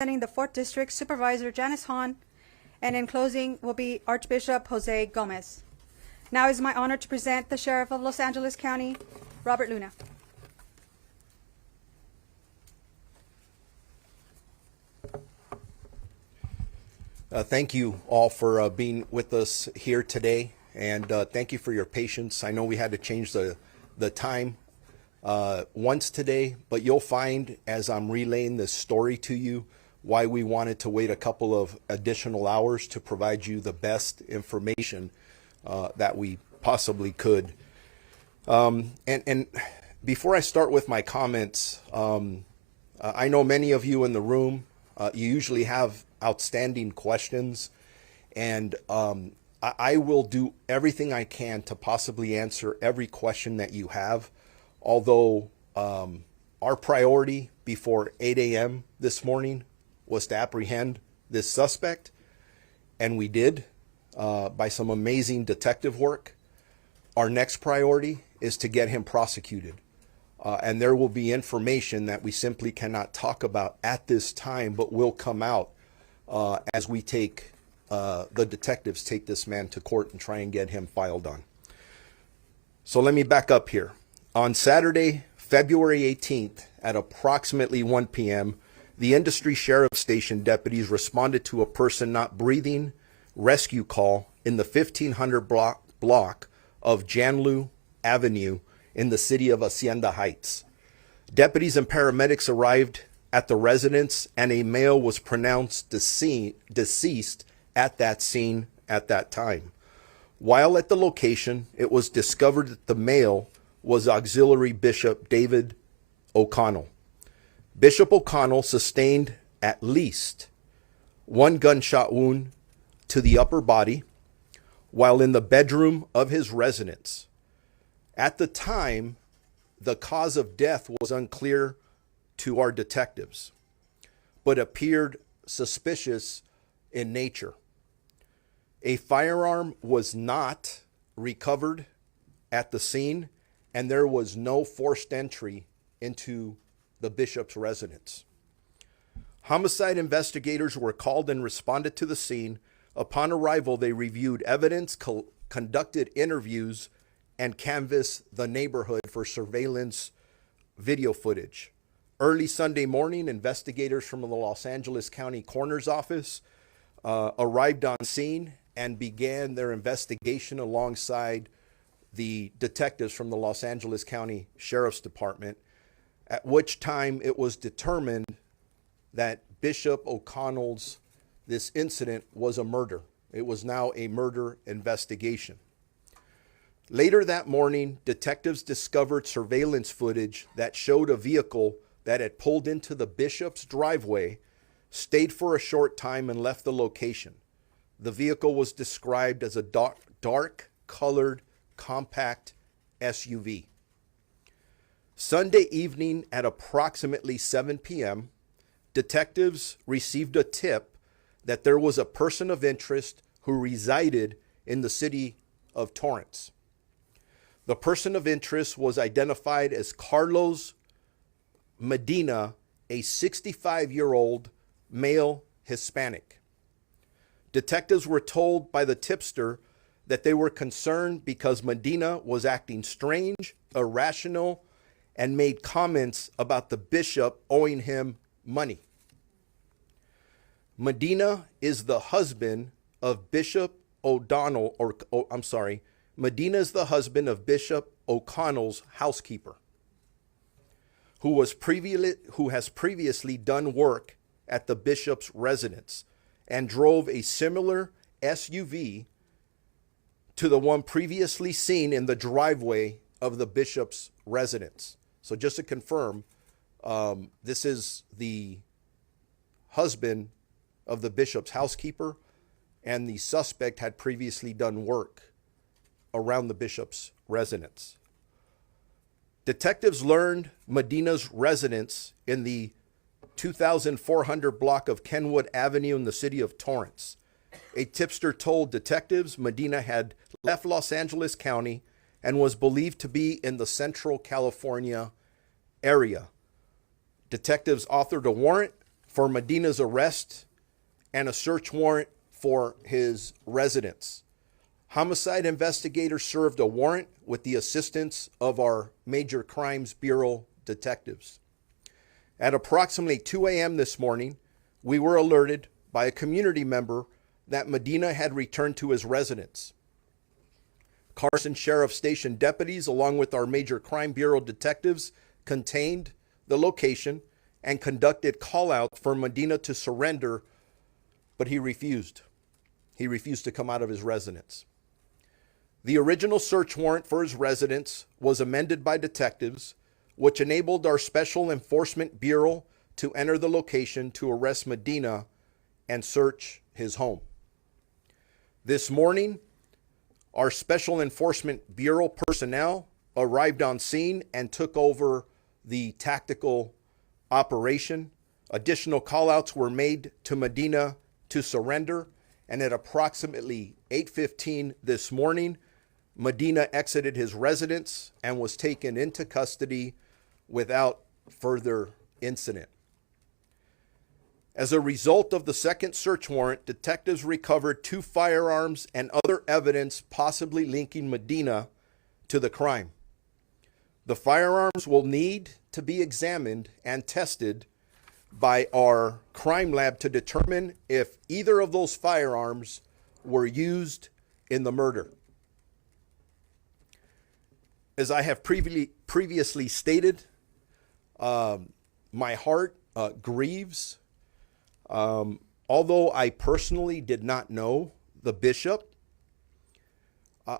Representing the 4th District, Supervisor Hahn, and in closing will be Archbishop Jose Gomez. Now it is my honor to present the Sheriff of Los Angeles County, Robert Luna. Thank you all for being with us here today, and thank you for your patience. I know we had to change the time once today, but you'll find as I'm relaying this story to you why we wanted to wait a couple of additional hours to provide you the best information that we possibly could. And before I start with my comments, I know many of you in the room, you usually have outstanding questions, and I will do everything I can to possibly answer every question that you have, although our priority before 8 a.m. this morning was to apprehend this suspect, and we did by some amazing detective work. Our next priority is to get him prosecuted, and there will be information that we simply cannot talk about at this time, but will come out as we take the detectives take this man to court and try and get him filed on. So let me back up here. On Saturday, February 18th at approximately 1 p.m., the industry sheriff station deputies responded to a person not breathing rescue call in the 1500 block of Janlu Avenue in the city of Hacienda Heights. Deputies and paramedics arrived at the residence, and a male was pronounced deceased at that scene at that time. While at the location, it was discovered that the male was Auxiliary Bishop David O'Connell. Bishop O'Connell sustained at least one gunshot wound to the upper body while in the bedroom of his residence. At the time, the cause of death was unclear to our detectives, but appeared suspicious in nature. A firearm was not recovered at the scene, and there was no forced entry into the bishop's residence. Homicide investigators were called and responded to the scene. Upon arrival, they reviewed evidence, conducted interviews, and canvassed the neighborhood for surveillance video footage. Early Sunday morning, investigators from the Los Angeles County Coroner's Office arrived on scene and began their investigation alongside the detectives from the Los Angeles County Sheriff's Department, at which time it was determined that Bishop O'Connell's this incident was a murder. It was now a murder investigation. Later that morning, detectives discovered surveillance footage that showed a vehicle that had pulled into the bishop's driveway, stayed for a short time, and left the location. The vehicle was described as a dark-colored compact SUV. Sunday evening at approximately 7 p.m., detectives received a tip that there was a person of interest who resided in the city of Torrance. The person of interest was identified as Carlos Medina, a 65-year-old male Hispanic. Detectives were told by the tipster that they were concerned because Medina was acting strange, irrational, and made comments about the bishop owing him money. Medina is the husband of Bishop O'Donnell, Medina is the husband of Bishop O'Connell's housekeeper, who has previously done work at the bishop's residence and drove a similar SUV to the one previously seen in the driveway of the bishop's residence. So just to confirm, this is the husband of the bishop's housekeeper, and the suspect had previously done work around the bishop's residence. Detectives learned Medina's residence in the 2400 block of Kenwood Avenue in the city of Torrance. A tipster told detectives Medina had left Los Angeles County and was believed to be in the Central California area. Detectives authored a warrant for Medina's arrest and a search warrant for his residence. Homicide investigators served a warrant with the assistance of our Major Crimes Bureau detectives. At approximately 2 a.m. this morning, we were alerted by a community member that Medina had returned to his residence. Carson Sheriff Station deputies, along with our Major Crime Bureau detectives, contained the location and conducted call-outs for Medina to surrender, but he refused. He refused to come out of his residence. The original search warrant for his residence was amended by detectives, which enabled our Special Enforcement Bureau to enter the location to arrest Medina and search his home. This morning, our Special Enforcement Bureau personnel arrived on scene and took over the tactical operation. Additional callouts were made to Medina to surrender, and at approximately 8:15 this morning, Medina exited his residence and was taken into custody without further incident. As a result of the second search warrant, detectives recovered 2 firearms and other evidence possibly linking Medina to the crime. The firearms will need to be examined and tested by our crime lab to determine if either of those firearms were used in the murder. As I have previously stated, my heart grieves. Although I personally did not know the bishop,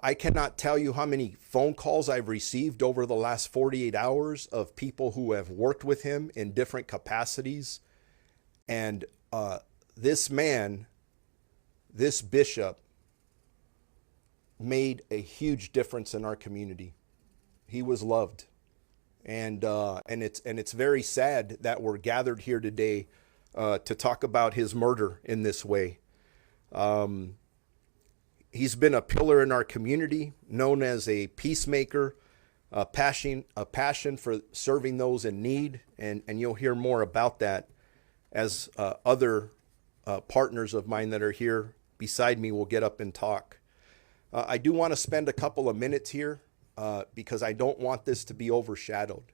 I cannot tell you how many phone calls I've received over the last 48 hours of people who have worked with him in different capacities. And this man, this bishop, made a huge difference in our community. He was loved. And it's very sad that we're gathered here today to talk about his murder in this way. He's been a pillar in our community, known as a peacemaker, a passion for serving those in need, and you'll hear more about that as other partners of mine that are here beside me will get up and talk. I do want to spend a couple of minutes here because I don't want this to be overshadowed.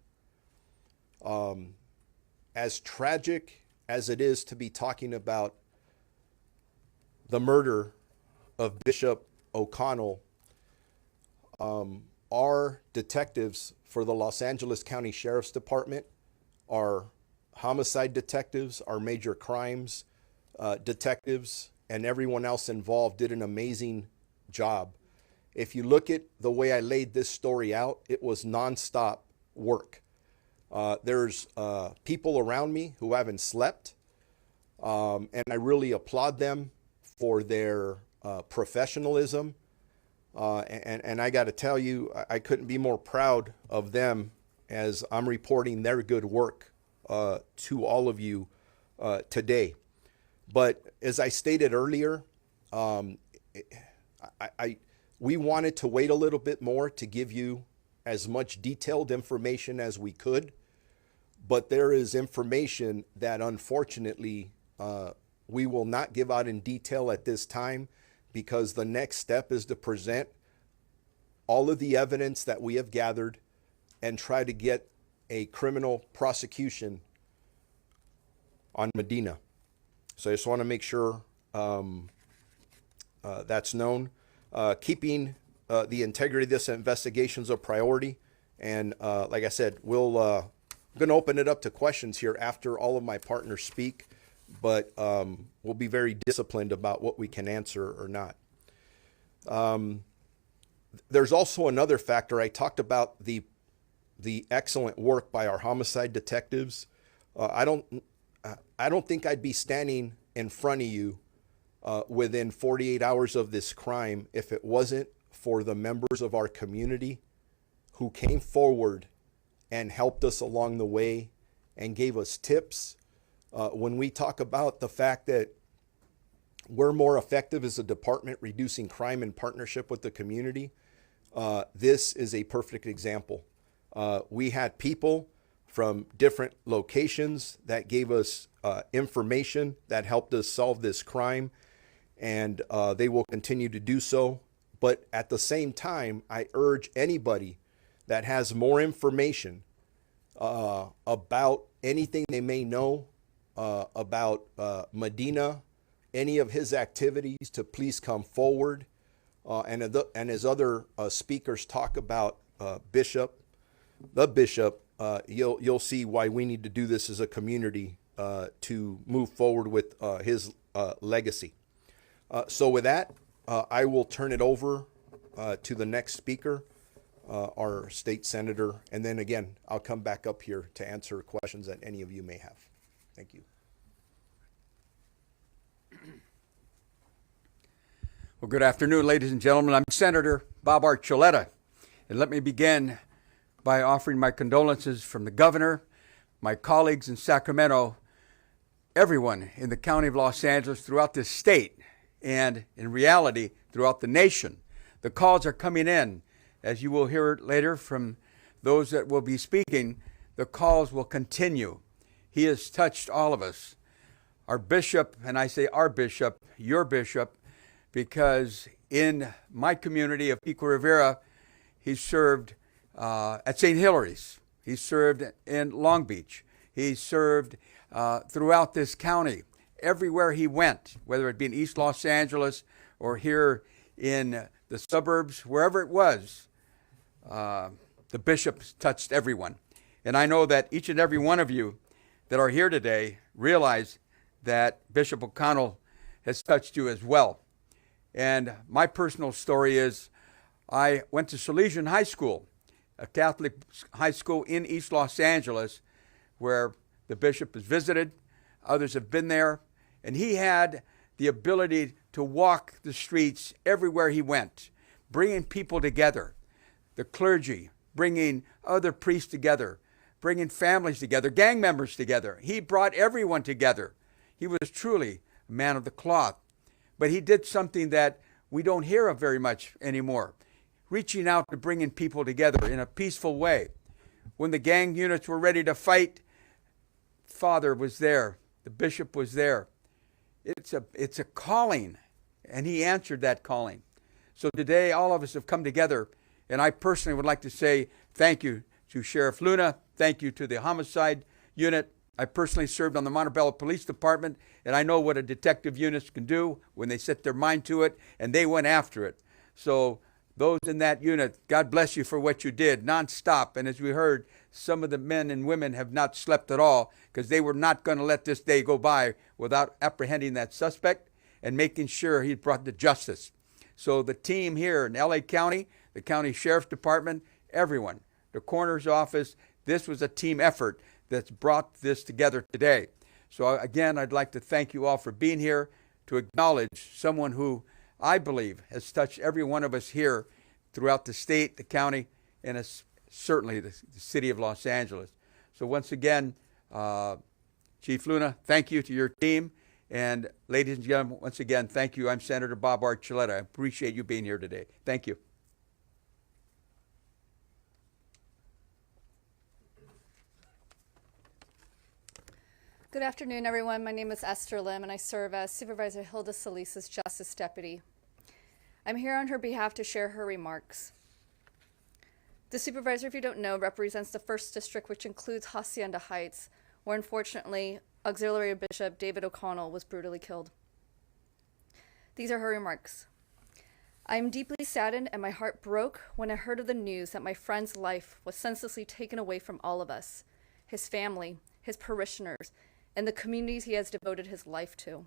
As tragic as it is to be talking about the murder of Bishop O'Connell, our detectives for the Los Angeles County Sheriff's Department, our homicide detectives, our major crimes detectives, and everyone else involved did an amazing job. If you look at the way I laid this story out, it was nonstop work. There's people around me who haven't slept, and I really applaud them for their professionalism. And I got to tell you, I couldn't be more proud of them as I'm reporting their good work to all of you today. But as I stated earlier, we wanted to wait a little bit more to give you as much detailed information as we could. But there is information that unfortunately we will not give out in detail at this time, because the next step is to present all of the evidence that we have gathered and try to get a criminal prosecution on Medina. So I just want to make sure that's known. Keeping the integrity of this investigation is a priority. And like I said, I'm going to open it up to questions here after all of my partners speak, but we'll be very disciplined about what we can answer or not. There's also another factor. I talked about the excellent work by our homicide detectives. I don't think I'd be standing in front of you within 48 hours of this crime if it wasn't for the members of our community who came forward and helped us along the way and gave us tips. When we talk about the fact that we're more effective as a department reducing crime in partnership with the community, this is a perfect example. We had people from different locations that gave us information that helped us solve this crime, and they will continue to do so. But at the same time, I urge anybody that has more information about anything they may know about Medina, any of his activities, to please come forward. And as other speakers talk about the bishop, you'll see why we need to do this as a community to move forward with his legacy. So with that, I will turn it over to the next speaker, our state senator, and then again, I'll come back up here to answer questions that any of you may have. Thank you. Well, good afternoon, ladies and gentlemen. I'm Senator Bob Archuleta, and let me begin by offering my condolences from the governor, my colleagues in Sacramento, everyone in the county of Los Angeles, throughout this state, and in reality, throughout the nation. The calls are coming in. As you will hear later from those that will be speaking, the calls will continue. He has touched all of us. Our bishop, and I say our bishop, your bishop, because in my community of Pico Rivera, he served at St. Hilary's. He served in Long Beach. He served throughout this county. Everywhere he went, whether it be in East Los Angeles or here in the suburbs, wherever it was, the bishop touched everyone. And I know that each and every one of you that are here today realize that Bishop O'Connell has touched you as well. And my personal story is I went to Salesian High School, a Catholic high school in East Los Angeles, where the bishop has visited. Others have been there. And he had the ability to walk the streets everywhere he went, bringing people together, the clergy, bringing other priests together, bringing families together, gang members together. He brought everyone together. He was truly a man of the cloth. But he did something that we don't hear of very much anymore, reaching out to bringing people together in a peaceful way. When the gang units were ready to fight, Father was there. The bishop was there. It's a calling, and he answered that calling. So today, all of us have come together, and I personally would like to say thank you to Sheriff Luna. Thank you to the homicide unit. I personally served on the Montebello Police Department, and I know what a detective unit can do when they set their mind to it, and they went after it. So those in that unit, God bless you for what you did, nonstop. And as we heard, some of the men and women have not slept at all because they were not going to let this day go by without apprehending that suspect and making sure he brought to justice. So the team here in LA County, the County Sheriff's Department, everyone, the coroner's office, this was a team effort that's brought this together today. So again, I'd like to thank you all for being here, to acknowledge someone who I believe has touched every one of us here throughout the state, the county, and certainly the city of Los Angeles. So once again, Chief Luna, thank you to your team. And ladies and gentlemen, once again, thank you. I'm Senator Bob Archuleta. I appreciate you being here today. Thank you. Good afternoon, everyone. My name is Esther Lim, and I serve as Supervisor Hilda Solis' Justice Deputy. I'm here on her behalf to share her remarks. The supervisor, if you don't know, represents the 1st District, which includes Hacienda Heights, where unfortunately Auxiliary Bishop David O'Connell was brutally killed. These are her remarks. I am deeply saddened and my heart broke when I heard of the news that my friend's life was senselessly taken away from all of us, his family, his parishioners, and the communities he has devoted his life to.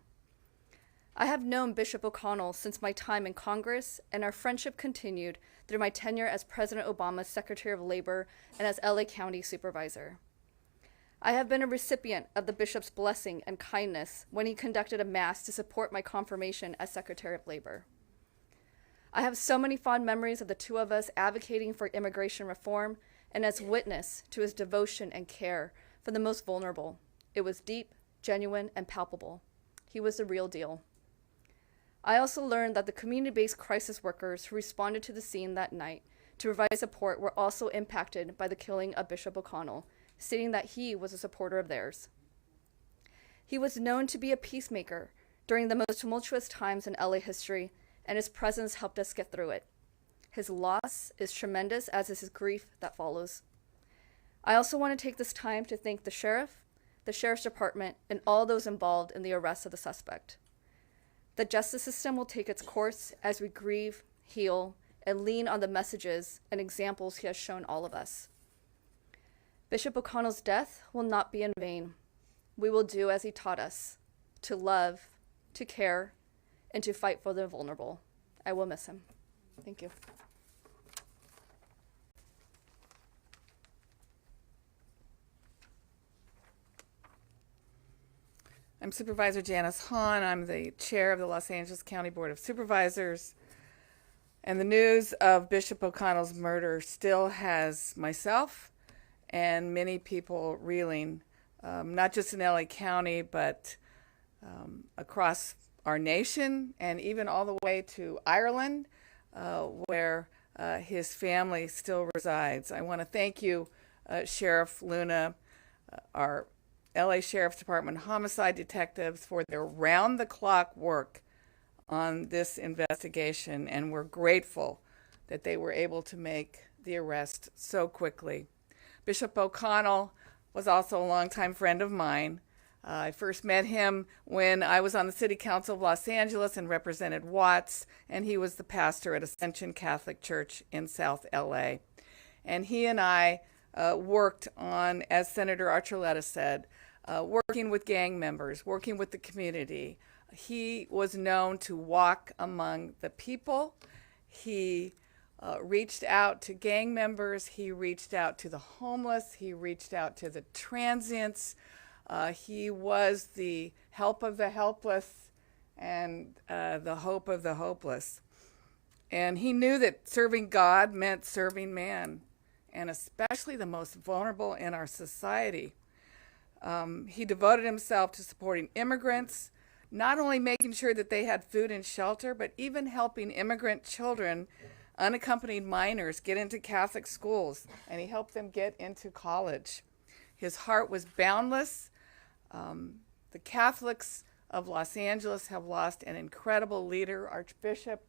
I have known Bishop O'Connell since my time in Congress, and our friendship continued through my tenure as President Obama's Secretary of Labor and as LA County Supervisor. I have been a recipient of the Bishop's blessing and kindness when he conducted a mass to support my confirmation as Secretary of Labor. I have so many fond memories of the two of us advocating for immigration reform and as witness to his devotion and care for the most vulnerable. It was deep, genuine, and palpable. He was the real deal. I also learned that the community-based crisis workers who responded to the scene that night to provide support were also impacted by the killing of Bishop O'Connell stating that he was a supporter of theirs. He was known to be a peacemaker during the most tumultuous times in LA history, and his presence helped us get through it. His loss is tremendous, as is his grief that follows. I also want to take this time to thank the sheriff, the sheriff's department, and all those involved in the arrest of the suspect. The justice system will take its course as we grieve, heal, and lean on the messages and examples he has shown all of us. Bishop O'Connell's death will not be in vain. We will do as he taught us, to love, to care, and to fight for the vulnerable. I will miss him. Thank you. I'm Supervisor Janice Hahn. I'm the chair of the Los Angeles County Board of Supervisors. And the news of Bishop O'Connell's murder still has myself and many people reeling, not just in LA County, but across our nation and even all the way to Ireland, where his family still resides. I want to thank you, Sheriff Luna, our LA Sheriff's Department homicide detectives, for their round-the-clock work on this investigation, and we're grateful that they were able to make the arrest so quickly. Bishop O'Connell was also a longtime friend of mine. I first met him when I was on the City Council of Los Angeles and represented Watts, and he was the pastor at Ascension Catholic Church in South LA. And he and I worked on, as Senator Archuleta said, working with gang members, working with the community. He was known to walk among the people. He reached out to gang members. He reached out to the homeless. He reached out to the transients. He was the help of the helpless and the hope of the hopeless. And he knew that serving God meant serving man, and especially the most vulnerable in our society. He devoted himself to supporting immigrants, not only making sure that they had food and shelter, but even helping immigrant children, unaccompanied minors, get into Catholic schools, and he helped them get into college. His heart was boundless. The Catholics of Los Angeles have lost an incredible leader, Archbishop.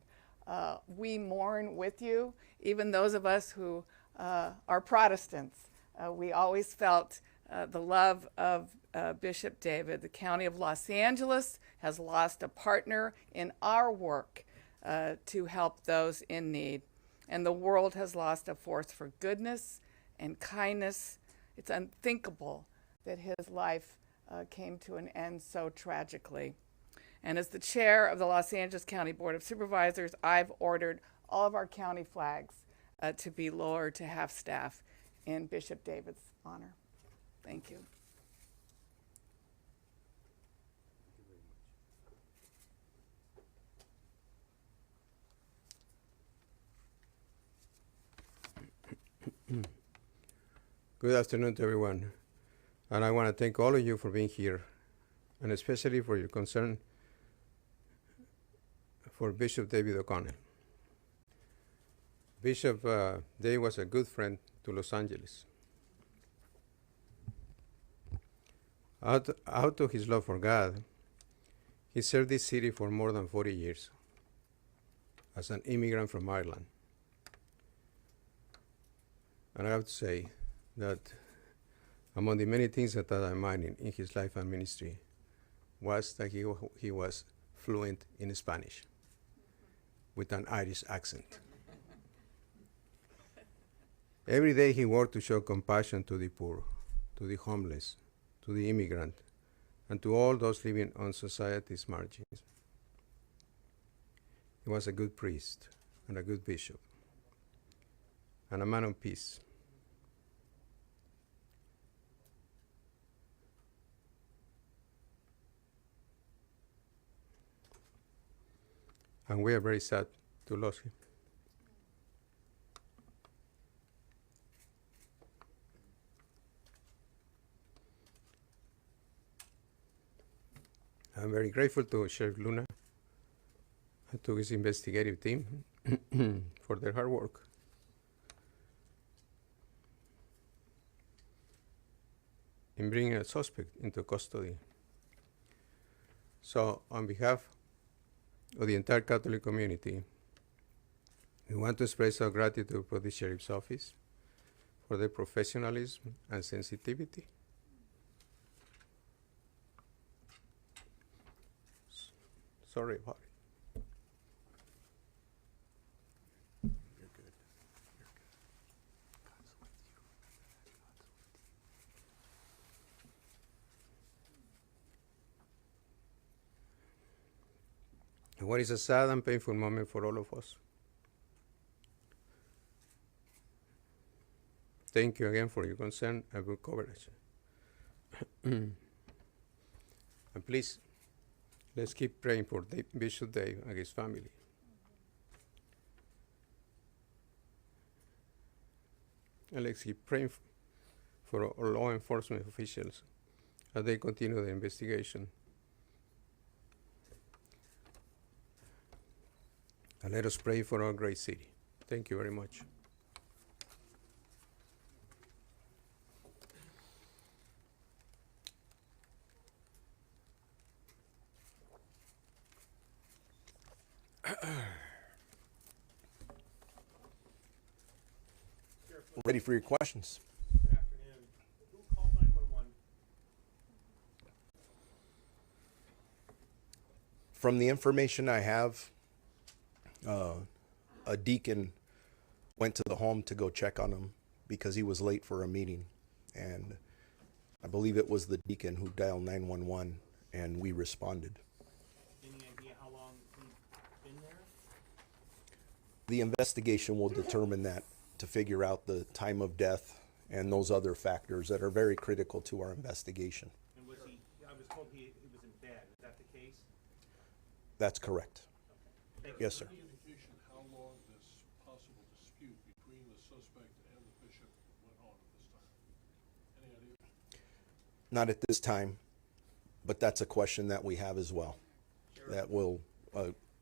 We mourn with you, even those of us who are Protestants. We always felt the love of Bishop David. The County of Los Angeles has lost a partner in our work to help those in need. And the world has lost a force for goodness and kindness. It's unthinkable that his life came to an end so tragically. And as the chair of the Los Angeles County Board of Supervisors, I've ordered all of our county flags to be lowered to half-staff in Bishop David's honor. Thank you. Good afternoon to everyone, and I want to thank all of you for being here, and especially for your concern for Bishop David O'Connell. Bishop David was a good friend to Los Angeles. Out of his love for God, he served this city for more than 40 years as an immigrant from Ireland. And I have to say that among the many things that I admired in his life and ministry was that he was fluent in Spanish with an Irish accent. Every day he worked to show compassion to the poor, to the homeless, to the immigrant, and to all those living on society's margins. He was a good priest and a good bishop and a man of peace. And we are very sad to lose him. I'm very grateful to Sheriff Luna and to his investigative team for their hard work. in bringing a suspect into custody. So on behalf of the entire Catholic community, we want to express our gratitude for the Sheriff's Office for their professionalism and sensitivity. Sorry about it. What is a sad and painful moment for all of us. Thank you again for your concern and good coverage. And please, let's keep praying for Bishop Dave and his family. And let's keep praying for our law enforcement officials as they continue the investigation. And let us pray for our great city. Thank you very much. Ready for your questions. Good afternoon. Who called 911? From the information I have, a deacon went to the home to go check on him because he was late for a meeting. And I believe it was the deacon who dialed 911 and we responded. Any idea how long he's been there? The investigation will determine that to figure out the time of death and those other factors that are very critical to our investigation. And was he, I was told he was in bed. Is that the case? That's correct. Thank you. Yes, sir. Any indication how long this possible dispute between the suspect and the bishop went on at this time? Any idea? Not at this time, but that's a question that we have as well. That will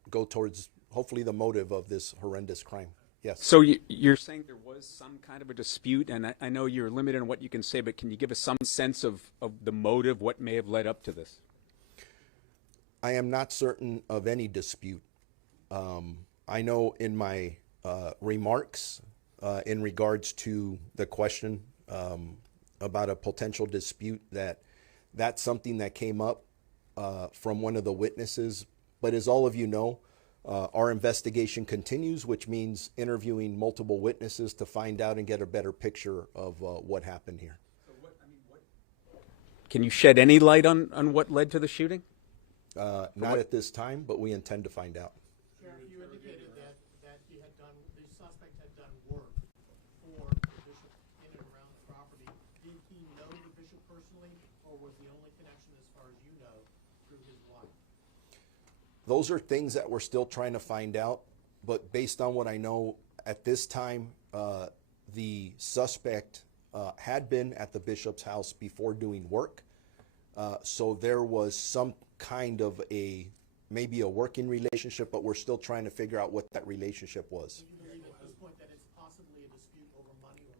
go towards hopefully the motive of this horrendous crime. Yes. So you're saying there was some kind of a dispute, and I know you're limited on what you can say, but can you give us some sense of the motive, what may have led up to this? I am not certain of any dispute. I know in my remarks in regards to the question about a potential dispute that's something that came up from one of the witnesses. But as all of you know, our investigation continues, which means interviewing multiple witnesses to find out and get a better picture of what happened here. So can you shed any light on what led to the shooting? Not at this time, but we intend to find out. Sheriff, you indicated that he had done, the suspect had done work for the bishop in and around the property. Did he know the bishop personally, or was the only connection, as far as you know, through his wife? Those are things that we're still trying to find out, but based on what I know at this time, the suspect had been at the bishop's house before doing work. So there was some kind of maybe a working relationship, but we're still trying to figure out what that relationship was. Do you believe at this point that it's possibly a dispute over money or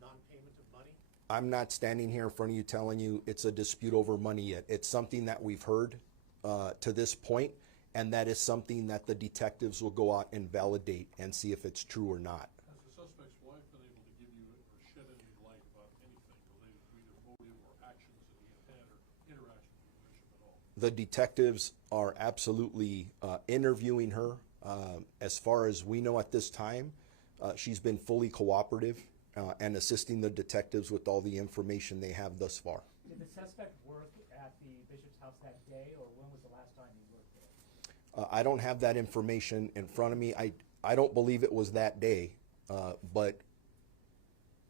non-payment of money? I'm not standing here in front of you telling you it's a dispute over money yet. It's something that we've heard to this point, and that is something that the detectives will go out and validate and see if it's true or not. Has the suspect's wife been able to give you or shed any light about anything related to either motive or actions that he had had or interactions with the bishop at all? The detectives are absolutely interviewing her. As far as we know at this time, she's been fully cooperative and assisting the detectives with all the information they have thus far. Did the suspect work at the bishop's house that day, or when was the last time he worked there? I don't have that information in front of me. I don't believe it was that day, but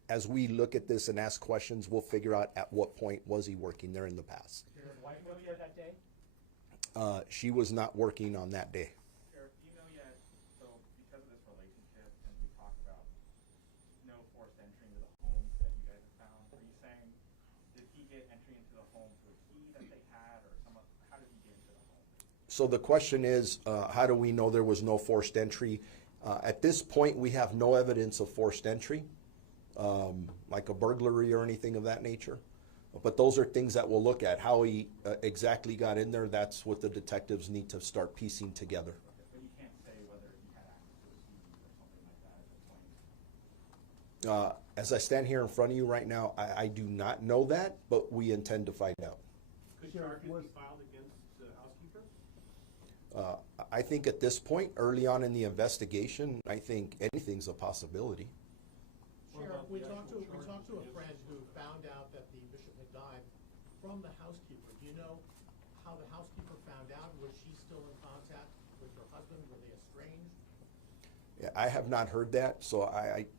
as we look at this and ask questions, we'll figure out at what point was he working there in the past. Did his wife work there that day? She was not working on that day. Sheriff, do you know yet, so because of this relationship, and we talked about no forced entry into the homes that you guys have found, are you saying, did he get entry into the home through a key that they had, or how did he get into the home? So the question is, how do we know there was no forced entry? At this point, we have no evidence of forced entry, like a burglary or anything of that nature. But those are things that we'll look at. How he exactly got in there, that's what the detectives need to start piecing together. But you can't say whether he had access to the CD or something like that at this point. As I stand here in front of you right now, I do not know that, but we intend to find out. Could charges be filed against the housekeeper? I think at this point, early on in the investigation, I think anything's a possibility. Sheriff, we talked to a friend who found out that the bishop had died from the housekeeper. Do you know how the housekeeper found out? Was she still in contact with her husband? Were they estranged? Yeah, I have not heard that, so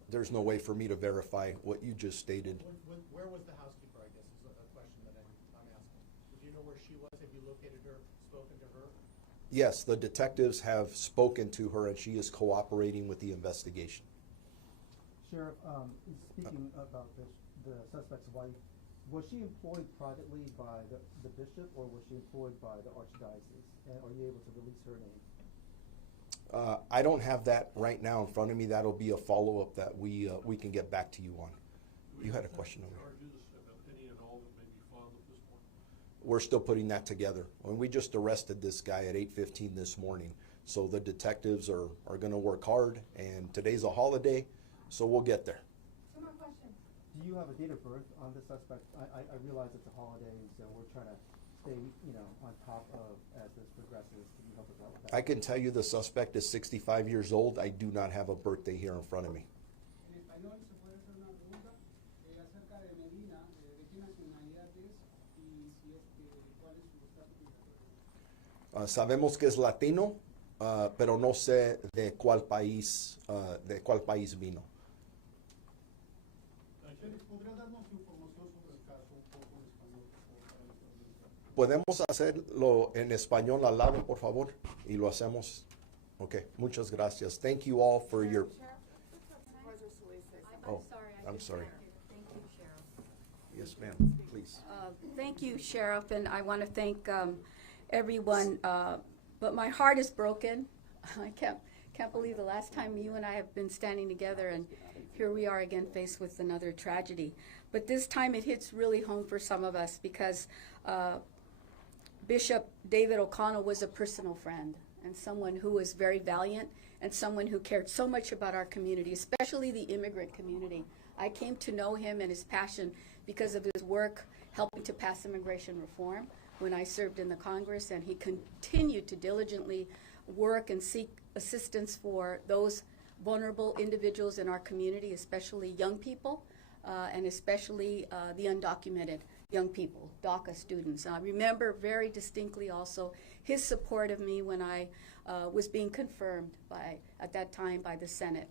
there's no way for me to verify what you just stated. Where was the housekeeper, I guess, is a question that I'm asking. Do you know where she was? Have you located her, spoken to her? Yes, the detectives have spoken to her, and she is cooperating with the investigation. Sheriff, speaking about this, the suspect's wife, was she employed privately by the bishop, or was she employed by the archdiocese? And are you able to release her name? I don't have that right now in front of me. That'll be a follow-up that we can get back to you on. You had a question over here. Charges, any and all that may be filed at this point? We're still putting that together. And we just arrested this guy at 8:15 this morning. So the detectives are going to work hard, and today's a holiday, so we'll get there. Two more questions. Do you have a date of birth on the suspect? I realize it's a holiday, so we're trying to stay, on top of as this progresses. Can you help us out with that? I can tell you the suspect is 65 years old. I do not have a birthday here in front of me. Sabemos que es latino, pero no sé de cuál país vino. ¿Podría darnos información sobre el caso un poco en español, por favor? ¿Podemos hacerlo en español al lado, por favor? Y lo hacemos. Okay, muchas gracias. Thank you all for your... Supervisor Solis says Oh, I'm sorry. Thank you, Sheriff. Yes, ma'am, please. Thank you, Sheriff, and I want to thank everyone. But my heart is broken. I can't believe the last time you and I have been standing together, and here we are again faced with another tragedy. But this time it hits really home for some of us because Bishop David O'Connell was a personal friend and someone who was very valiant and someone who cared so much about our community, especially the immigrant community. I came to know him and his passion because of his work helping to pass immigration reform when I served in the Congress, and he continued to diligently work and seek assistance for those vulnerable individuals in our community, especially young people, and especially the undocumented young people, DACA students. I remember very distinctly also his support of me when I was being confirmed at that time by the Senate